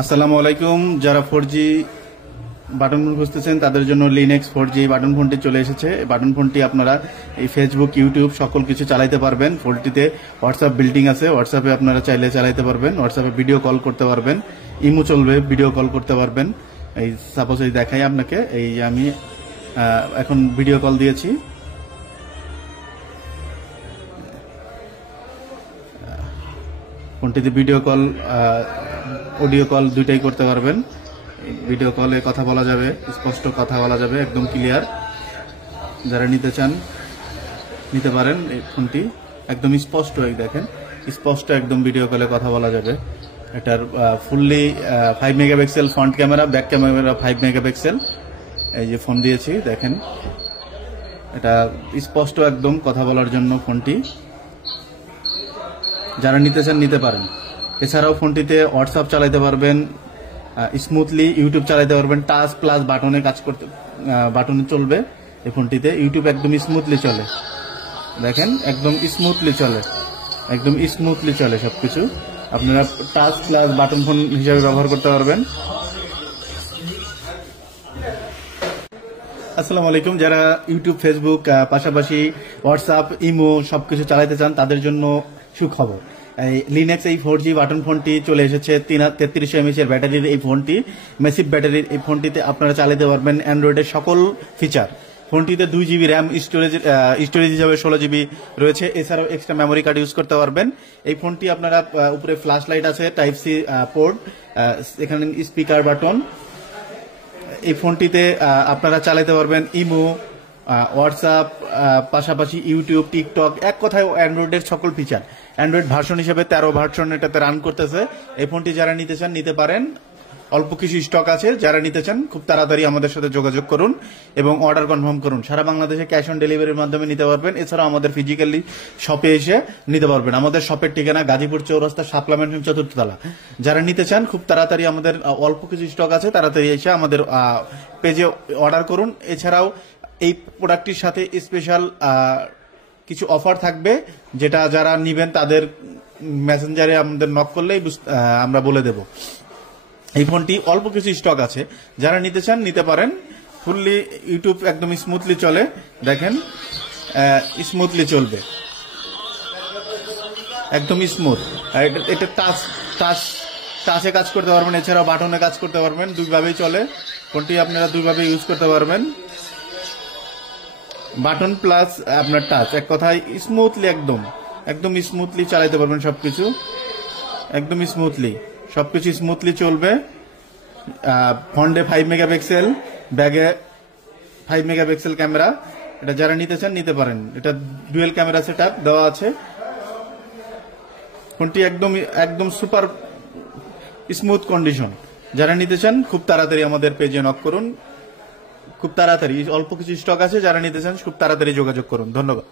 আসসালামু আলাইকুম। যারা 4G বাটন ফোন খুঁজতেছেন তাদের জন্য লিনেক্স 4G বাটন ফোনটি চলে এসেছে। বাটন ফোনটি আপনারা এই ফেসবুক, ইউটিউব সকল কিছু চালাতে পারবেন। ফোনটিতে হোয়াটসঅ্যাপ বিল্ডিং আছে, হোয়াটসঅ্যাপে আপনারা চাইলে চালাতে পারবেন। হোয়াটসঅ্যাপে ভিডিও কল করতে পারবেন, ইমো চলবে, ভিডিও কল করতে পারবেন। এই সাপোজ এই দেখাই আপনাকে, এই আমি এখন ভিডিও কল দিয়েছি। ফোনটিতে ভিডিও কল, অডিও কল দুইটাই করতে পারবেন। ভিডিও কলে কথা বলা যাবে, স্পষ্ট কথা বলা যাবে, একদম ক্লিয়ার। যারা নিতে চান নিতে পারেন। এই ফোনটি একদম স্পষ্ট, দেখেন স্পষ্ট একদম ভিডিও কলে কথা বলা যাবে। এটার fully 5 megapixel front camera, back camera 5 megapixel. এই যে ফোন দিয়েছি দেখেন, এটা স্পষ্ট একদম কথা বলার জন্য ফোনটি। যারা নিতে চান নিতে পারেন। এছাড়াও ফোনটিতে হোয়াটসঅ্যাপ চালাতে পারবেন, স্মুথলি ইউটিউব চালাতে পারবেন। টাচ প্লাস বাটনে কাজ করতে, বাটনে চলবে এই ফোনটিতে। ইউটিউব একদম স্মুথলি চলে, দেখেন একদম স্মুথলি চলে, একদম স্মুথলি চলে সবকিছু। আপনারা টাচ প্লাস বাটন ফোন হিসাবে ব্যবহার করতে পারবেন। আসসালামু আলাইকুম। যারা ইউটিউব, ফেসবুক, পাশাপাশি হোয়াটসঅ্যাপ, ইমো সবকিছু চালাতে চান তাদের জন্য সুখবর। এই লিনেক্স এই 4G বাটন ফোনটি চলে এসেছে। 3300 mAh এর ব্যাটারির এই ফোনটি, মেসিভ ব্যাটারির এই ফোনটিতে আপনারা চালাতে পারবেন অ্যান্ড্রয়েডের সকল ফিচার। ফোনটিতে 2GB র্যাম, স্টোরেজ হিসাবে 16GB রয়েছে। এছাড়াও এক্সট্রা মেমোরি কার্ড ইউজ করতে পারবেন। এই ফোনটি আপনারা উপরে ফ্ল্যাশ লাইট আছে, টাইপ সি পোর্ট, এখানে স্পিকার বাটন। এই ফোনটিতে আপনারা চালাতে পারবেন ইমো, হোয়াটসঅ্যাপ, পাশাপাশি ইউটিউব, টিকটক, এক কথায় অ্যান্ড্রয়েডের সকল ফিচার। অ্যান্ড্রয়েড ভার্সন হিসেবে 13 ভার্সন এটাতে রান করতেছে। এই ফোনটি যারা নিতে চান নিতে পারেন। অল্প কিছু স্টক আছে, যারা নিতে চান খুব তাড়াতাড়ি আমাদের সাথে যোগাযোগ করুন এবং অর্ডার কনফার্ম করুন। সারা বাংলাদেশে ক্যাশ অন ডেলিভারির মাধ্যমে নিতে পারবেন। এছাড়াও আমাদের ফিজিক্যালি শপে এসে নিতে পারবেন। আমাদের শপের ঠিকানা গাজীপুর চৌরাস্তা, সাপ্লামেন্ট 4th তলা। যারা নিতে চান খুব তাড়াতাড়ি, আমাদের অল্প কিছু স্টক আছে, তাড়াতাড়ি এসে আমাদের পেজে অর্ডার করুন। এছাড়াও এই প্রোডাক্টটির সাথে স্পেশাল কিছু অফার থাকবে, যেটা যারা নিবেন তাদের মেসেঞ্জারে আমাদের নক করলেই আমরা বলে দেব। এই ফোনটি অল্প কিছু স্টক আছে, যারা নিতে চান নিতে পারেন। ফুললি ইউটিউব একদম স্মুথলি চলে, দেখেন স্মুথলি চলবে, একদম স্মুথ। এটা টাচে কাজ করতে পারবেন, এছাড়াও বাটনে কাজ করতে পারবেন। দুইভাবেই চলে ফোনটি, আপনারা দুইভাবে ইউজ করতে পারবেন। বাটন প্লাস আপনার টাচ, এক কথায় স্মুথলি একদম স্মুথলি চালাতে পারবেন সবকিছু, একদম স্মুথলি সবকিছু স্মুথলি চলবে। ফ্রন্টে 5 মেগাপিক্সেল, ব্যাগে 5 মেগাপিক্সেল ক্যামেরা। এটা যারা নিতে চান নিতে পারেন। এটা ডুয়েল ক্যামেরা সেটআপ দেওয়া আছে। ফোনটি একদম সুপার স্মুথ কন্ডিশন। যারা নিতে চান খুব তাড়াতাড়ি আমাদের পেজে নক করুন, খুব তাড়াতাড়ি। অল্প কিছু স্টক আছে, যারা নিতে চান খুব তাড়াতাড়ি যোগাযোগ করুন। ধন্যবাদ।